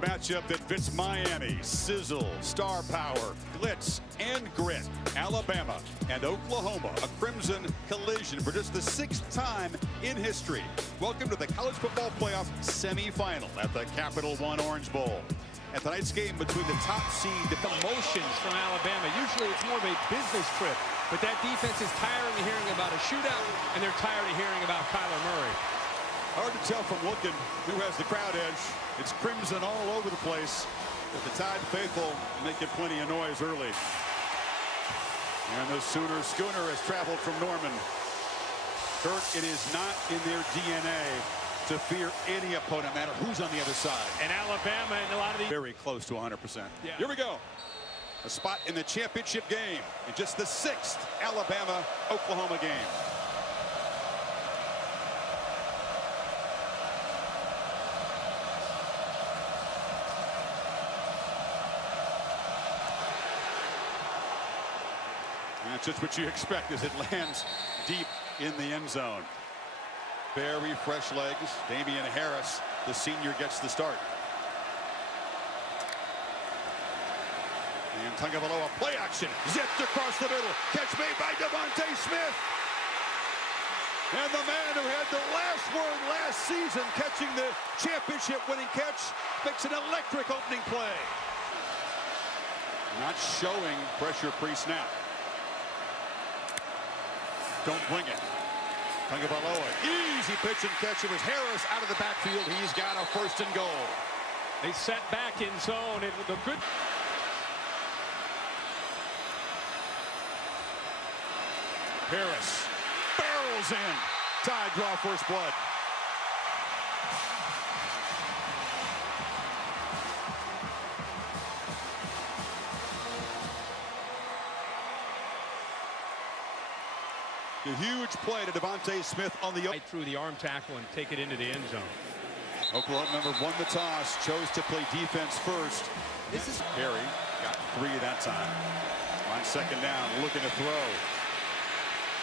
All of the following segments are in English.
matchup that fits Miami. Sizzle, star power, glitz, and grit. Alabama and Oklahoma, a crimson collision for just the 6th time in history. Welcome to the College Football Playoff semifinal at the Capital One Orange Bowl. At tonight's game between the top seed, emotions from Alabama. Usually it's more of a business trip, but that defense is tired of hearing about a shootout, and they're tired of hearing about Kyler Murray. Hard to tell from looking who has the crowd edge. It's crimson all over the place, but the Tide faithful making plenty of noise early. And the Sooner schooner has traveled from Norman. Kirk, it is not in their DNA to fear any opponent, no matter who's on the other side. And Alabama and a lot of these Very close to 100%. Yeah. Here we go. A spot in the championship game in just the 6th Alabama-Oklahoma game. That's just what you expect as it lands deep in the end zone. Very fresh legs. Damian Harris, the senior, gets the start. And Tagovailoa, play action, zipped across the middle. Catch made by DeVonta Smith. And the man who had the last word last season, catching the championship-winning catch, makes an electric opening play. Not showing pressure pre-snap. Don't bring it. Tagovailoa, easy pitch and catch. It was Harris out of the backfield. He's got a 1st and goal. they set back in zone. It was a good. Harris barrels in. Tide draw first blood. A huge play to DeVonta Smith on the Right through the arm tackle and take it into the end zone. Oklahoma member won the toss, chose to play defense first. This is Perry got 3 that time. On 2nd down, looking to throw.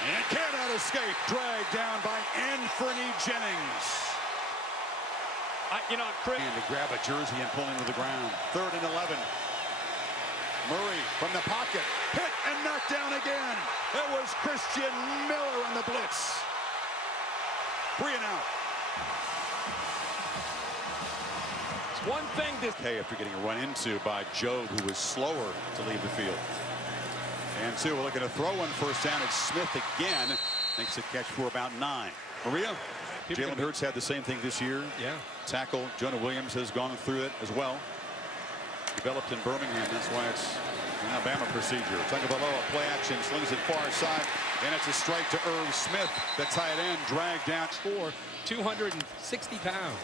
And cannot escape. Dragged down by Anthony Jennings. Chris. And to grab a jersey and pull him to the ground. 3rd and 11. Murray from the pocket. Hit and knocked down again. It was Christian Miller on the blitz. 3 and out. It's one thing to. Okay, after getting run into by Joe, who was slower to leave the field. And 2, we're looking to throw one 1st down. It's Smith again. Makes a catch for about 9. Maria. Jalen Hurts had the same thing this year. Yeah. Tackle. Jonah Williams has gone through it as well. Developed in Birmingham. That's why it's an Alabama procedure. Tagovailoa, play action, slings it far side, and it's a strike to Irv Smith. The tight end dragged down. For 260 pounds.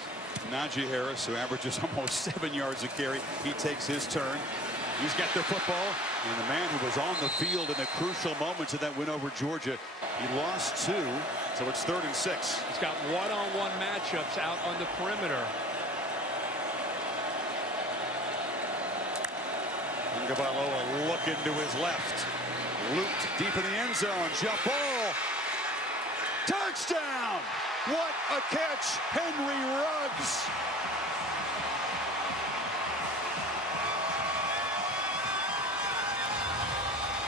Najee Harris, who averages almost 7 yards a carry, he takes his turn. He's got the football, and the man who was on the field in the crucial moments of that win over Georgia, he lost 2, so it's 3rd and 6. He's got one-on-one matchups out on the perimeter. Tagovailoa looking to his left. Looped deep in the end zone. Jump ball. Touchdown! What a catch, Henry Ruggs.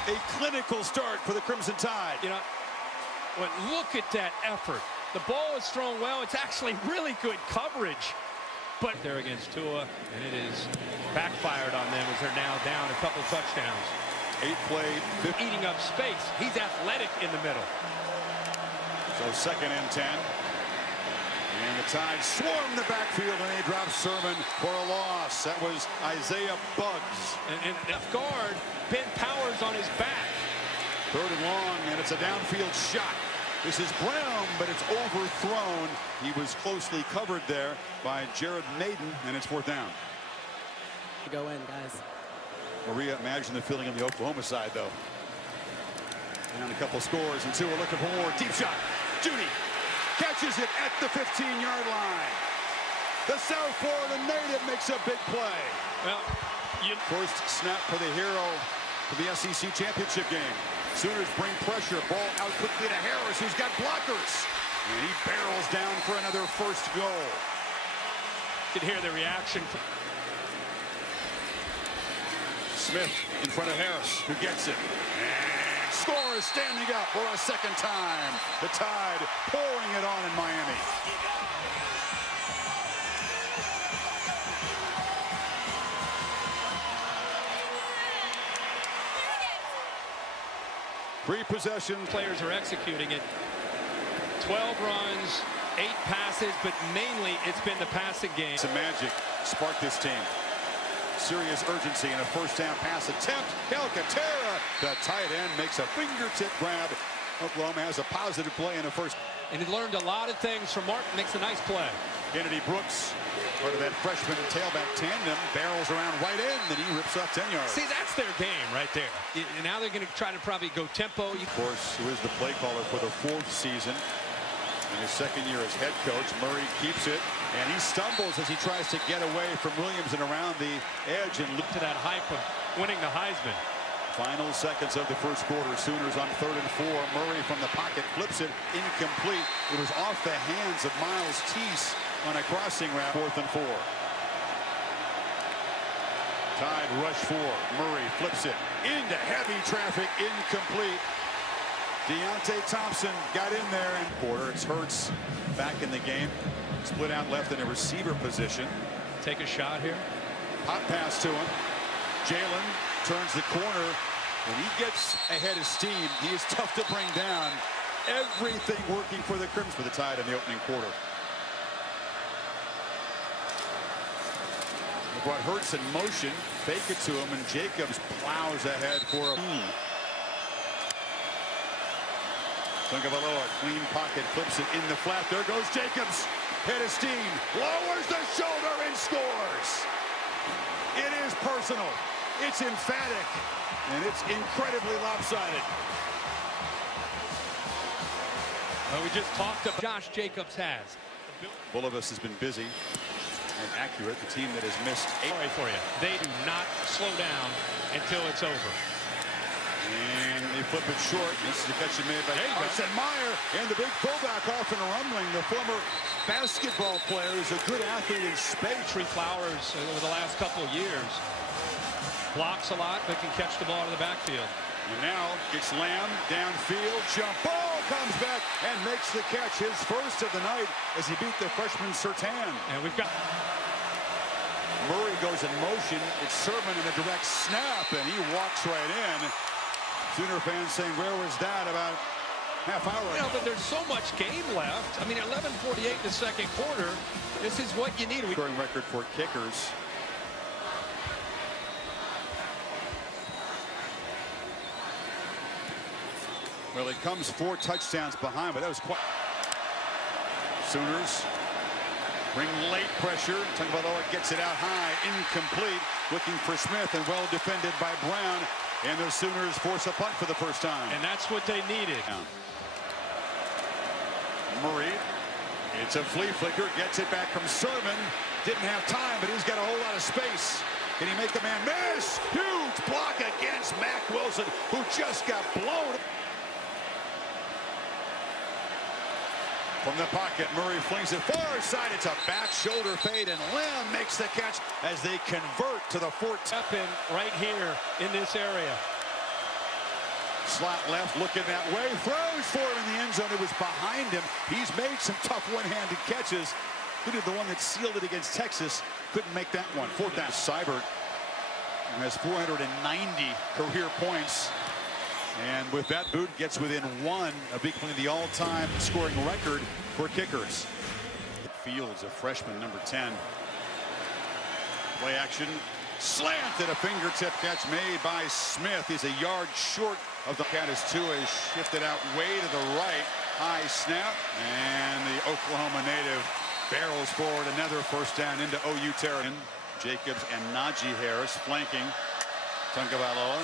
A clinical start for the Crimson Tide. But look at that effort. The ball is thrown well. It's actually really good coverage. But they're against Tua, and it is backfired on them as they're now down a couple touchdowns. 8 played, 50. Eating up space. He's athletic in the middle. So 2nd and 10. And the Tide swarm the backfield, and they drop Sermon for a loss. That was Isaiah Buggs. And left guard, Ben Powers on his back. 3rd and long, and it's a downfield shot. This is Brown, but it's overthrown. He was closely covered there by Jared Maiden, and it's 4th down. Go in, guys. Maria, imagine the feeling on the Oklahoma side, though. And a couple scores, and 2 are looking for more. Deep shot. Judy catches it at the 15-yard line. The South Florida native makes a big play. Well, First snap for the hero for the SEC championship game. Sooners bring pressure. Ball out quickly to Harris, who's got blockers. And he barrels down for another 1st goal. you can hear the reaction. Smith in front of Harris, who gets it. And scores, standing up for a second time. The Tide pouring it on in Miami. Pre-possession. Players are executing it. 12 runs, 8 passes, but mainly it's been the passing game. Some magic sparked this team. Serious urgency in a first-down pass attempt. Calcaterra, the tight end, makes a fingertip grab. Oklahoma has a positive play in the first. And he learned a lot of things from Martin. Makes a nice play. Kennedy Brooks, part of that freshman tailback tandem, barrels around right in, then he rips off 10 yards. See, that's their game right there. And now they're going to try to probably go tempo. Of course, who is the play caller for the 4th season. In his 2nd year as head coach, Murray keeps it, and he stumbles as he tries to get away from Williams and around the edge and look To that hype of winning the Heisman. Final seconds of the first quarter. Sooners on 3rd and 4. Murray from the pocket flips it incomplete. It was off the hands of Miles Tease on a crossing route. 4th and 4. Tide rush 4. Murray flips it into heavy traffic. Incomplete. Deontay Thompson got in there and quarter. It's Hurts back in the game. Split out left in a receiver position. Take a shot here. Hot pass to him. Jalen turns the corner. When he gets ahead of steam, he is tough to bring down. Everything working for the Crimson for the Tide in the opening quarter. They brought Hurts in motion, fake it to him, and Jacobs plows ahead for a Tagovailoa, clean pocket, flips it in the flat. There goes Jacobs. Head of steam, lowers the shoulder and scores. It is personal. It's emphatic, and it's incredibly lopsided. Well, we just talked about Josh Jacobs has. Bulovas has been busy and accurate. The team that has missed 8. Sorry for you. They do not slow down until it's over. And they flip it short. This is a catch made by Carson Meyer. And the big fullback off and rumbling. The former basketball player is a good athlete in space. Tree Flowers over the last couple of years. Blocks a lot, but can catch the ball in the backfield. And now gets Lamb downfield. Jump ball comes back and makes the catch. His first of the night as he beat the freshman Surtain. And we've got Murray goes in motion. It's Sermon in a direct snap, and he walks right in. Sooner fans saying, where was that about half hour ago? but there's so much game left. I mean, 11:48 in the second quarter. This is what you need. Scoring record for kickers. Well, it comes 4 touchdowns behind, but that was quite. Sooners bring late pressure. Tagovailoa gets it out high, incomplete. Looking for Smith, and well defended by Brown. And the Sooners force a punt for the first time. And that's what they needed. Murray, it's a flea flicker, gets it back from Sermon. Didn't have time, but he's got a whole lot of space. Can he make the man miss? Huge block against Mack Wilson, who just got blown. From the pocket, Murray flings it far side. It's a back shoulder fade, and Lamb makes the catch as they convert to the 14. Up in right here in this area. Slot left, looking that way, throws for it in the end zone. It was behind him. He's made some tough one-handed catches. Including the one that sealed it against Texas. Couldn't make that one. 4th down. Seibert has 490 career points. And with that boot, gets within 1 of equaling the all-time scoring record for kickers. Fields, a freshman, number 10. Play action. Slant at a fingertip catch made by Smith. He's a yard short of the cat as Tua is shifted out way to the right. High snap. And the Oklahoma native barrels forward. Another first down into OU territory. Jacobs and Najee Harris flanking Tagovailoa.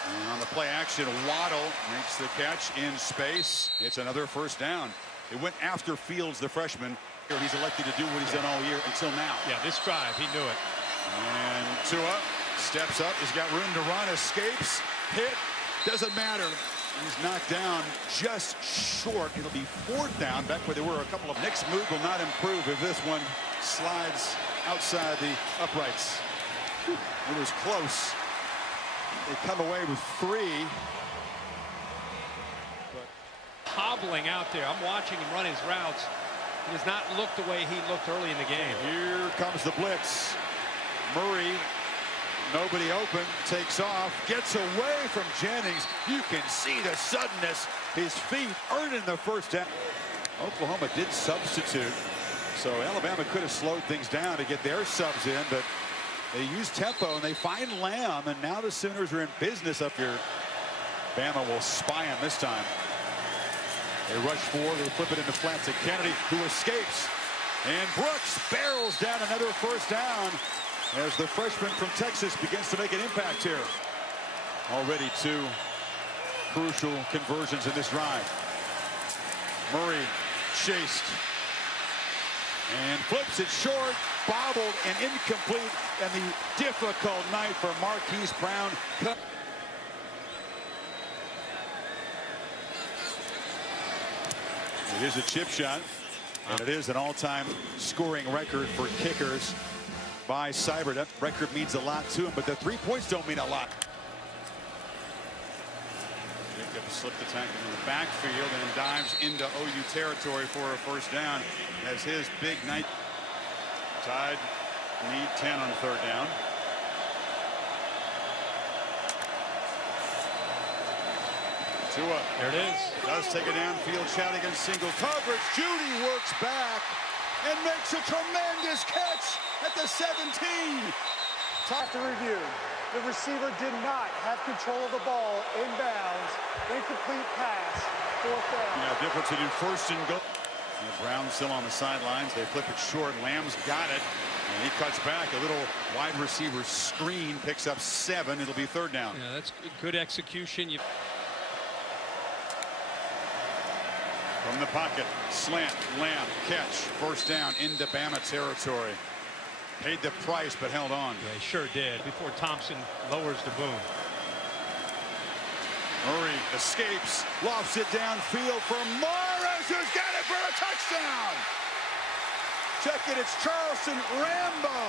And on the play action, Waddle makes the catch in space. It's another first down. It went after Fields, the freshman. He's elected to do what he's done all year until now. Yeah, this drive, he knew it. And Tua steps up. He's got room to run, escapes, hit. Doesn't matter. He's knocked down just short. It'll be 4th down, back where they were a couple of. Next move will not improve if this one slides outside the uprights. It was close. They come away with 3. Hobbling out there. I'm watching him run his routes. He does not look the way he looked early in the game. Here comes the blitz. Murray, nobody open, takes off, gets away from Jennings. You can see the suddenness. His feet earning the first down. Oklahoma did substitute, so Alabama could have slowed things down to get their subs in, but they used tempo and they find Lamb, and now the Sooners are in business up here. Bama will spy him this time. They rush 4, they flip it into flats at Kennedy, who escapes. And Brooks barrels down another first down as the freshman from Texas begins to make an impact here. Already 2 crucial conversions in this drive. Murray chased and flips it short, bobbled and incomplete, and the difficult night for Marquise Brown. It is a chip shot, and it is an all-time scoring record for kickers by Seibert. That record means a lot to him, but the 3 points don't mean a lot. Jacobs slipped the tackle in the backfield and dives into OU territory for a first down as his big night. Tide need 10 on 3rd down. Tua. There it is. Does take a downfield shot against single coverage. Judy works back and makes a tremendous catch at the 17. After review, the receiver did not have control of the ball inbounds. Incomplete pass, 4th down. Yeah, difference to do 1st and goal. Brown still on the sidelines. They flip it short. Lamb's got it, and he cuts back. A little wide receiver screen, picks up 7. It'll be 3rd down. Yeah, that's good execution. From the pocket, slant, Lamb, catch, 1st down into Bama territory. Paid the price, but held on. Yeah, he sure did. Before Thompson lowers the boom. Murray escapes, lofts it downfield for Morris, who's got it for a touchdown. Check it, it's Charleston Rambo.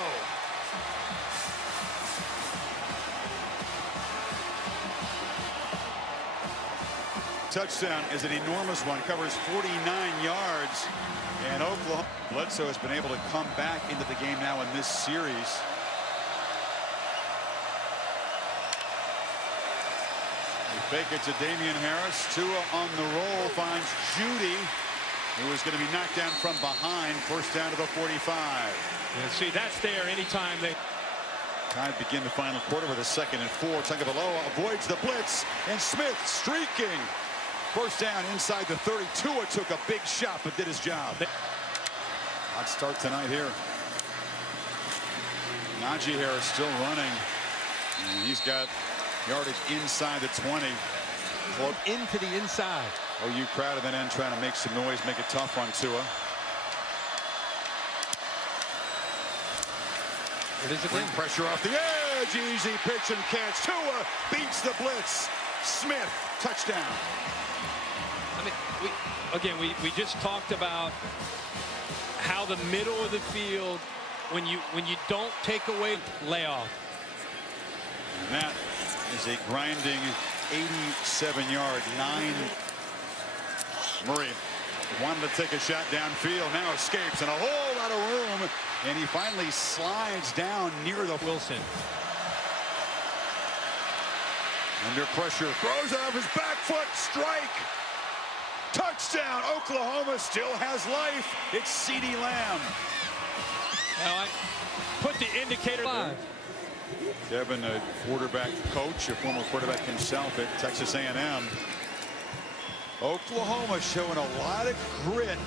Touchdown is an enormous one, covers 49 yards, and Oklahoma. Bledsoe has been able to come back into the game now in this series. They fake it to Damian Harris. Tua on the roll finds Judy, who is going to be knocked down from behind. 1st down to the 45. Yeah, see, that's there anytime they. Tide begin the final quarter with a 2nd and 4. Tagovailoa avoids the blitz, and Smith streaking. 1st down inside the 30. Tua took a big shot, but did his job. Hot start tonight here. Najee Harris still running. And he's got yardage inside the 20. Into the inside. OU crowd at that end trying to make some noise, make it tough on Tua. It is Bring pressure off the edge. Easy pitch and catch. Tua beats the blitz. Smith, touchdown. I mean, we just talked about how the middle of the field, when you don't take away layoff. And that is a grinding 87-yard 9. Murray wanted to take a shot downfield, now escapes, and a whole lot of room, and he finally slides down near the Wilson. Under pressure, throws off his back foot, strike. Touchdown, Oklahoma still has life. It's CeeDee Lamb. Well, I put the indicator. Kevin, a quarterback coach, a former quarterback himself at Texas A&M. Oklahoma showing a lot of grit.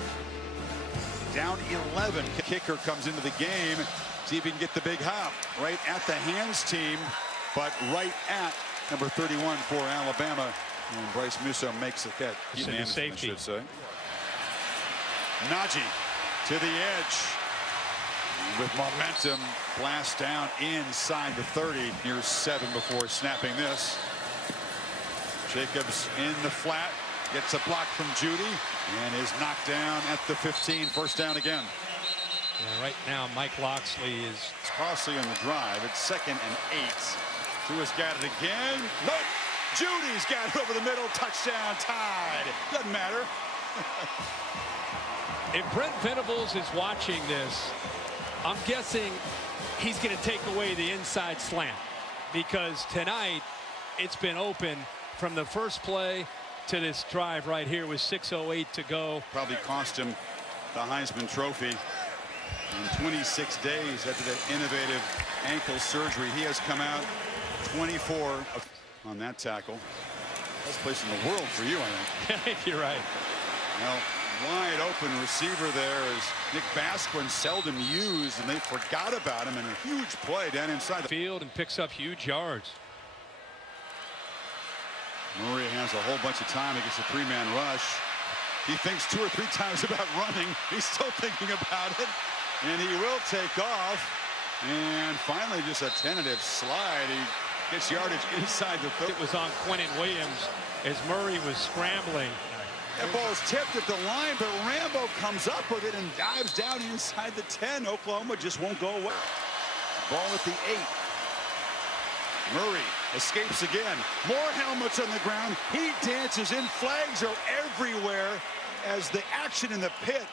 Down 11. Kicker comes into the game. See if he can get the big hop. Right at the hands team, but right at number 31 for Alabama. And Bryce Musso makes the catch. Safety. I should say. Najee to the edge. With momentum, blast down inside the 30. Near 7 before snapping this. Jacobs in the flat. Gets a block from Judy and is knocked down at the 15. 1st down again. Yeah, right now, Mike Loxley is. It's costly on the drive. It's 2nd and 8. Tua's got it again. Nope. Judy's got it over the middle. Touchdown, tied. Doesn't matter. If Brent Venables is watching this, I'm guessing he's going to take away the inside slant, because tonight it's been open from the first play to this drive right here with 6:08 to go. Probably cost him the Heisman Trophy. In 26 days after that innovative ankle surgery, he has come out 24 on that tackle. Best place in the world for you, I think. I think you're right. Well, wide open receiver there is Nick Basquin, seldom used, and they forgot about him, and a huge play down inside the Field and picks up huge yards. Murray has a whole bunch of time against a 3-man rush. He thinks 2 or 3 times about running. He's still thinking about it, and he will take off. And finally, just a tentative slide. He gets yardage inside the 30. It was on Quentin Williams as Murray was scrambling. That ball is tipped at the line, but Rambo comes up with it and dives down inside the 10. Oklahoma just won't go away. Ball at the 8. Murray escapes again. More helmets on the ground. He dances in. Flags are everywhere as the action in the pit.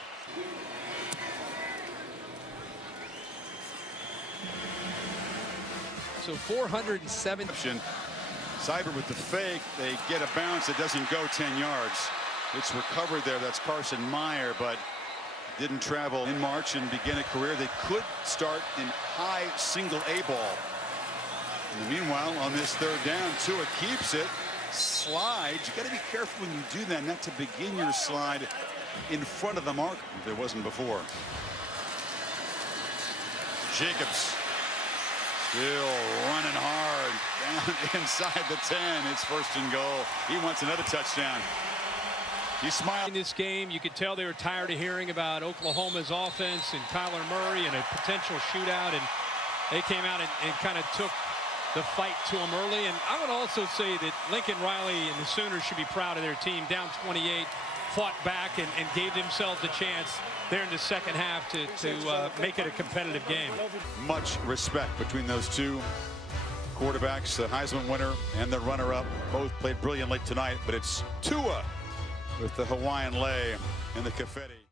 So 407. Cyber with the fake. They get a bounce. It doesn't go 10 yards. It's recovered there. That's Carson Meyer, but didn't travel in March and begin a career. They could start in high single A ball. In the meanwhile, on this 3rd down, Tua keeps it. Slides. You got to be careful when you do that, not to begin your slide in front of the mark if it wasn't before. Jacobs still running hard down inside the 10. It's 1st and goal. He wants another touchdown. He's smiling. In this game, you could tell they were tired of hearing about Oklahoma's offense and Kyler Murray and a potential shootout, and they came out and kind of took the fight to him early. And I would also say that Lincoln Riley and the Sooners should be proud of their team. Down 28, fought back and gave themselves a chance there in the second half to make it a competitive game. Much respect between those two quarterbacks, the Heisman winner and the runner-up. Both played brilliantly tonight, but it's Tua with the Hawaiian lei and the confetti.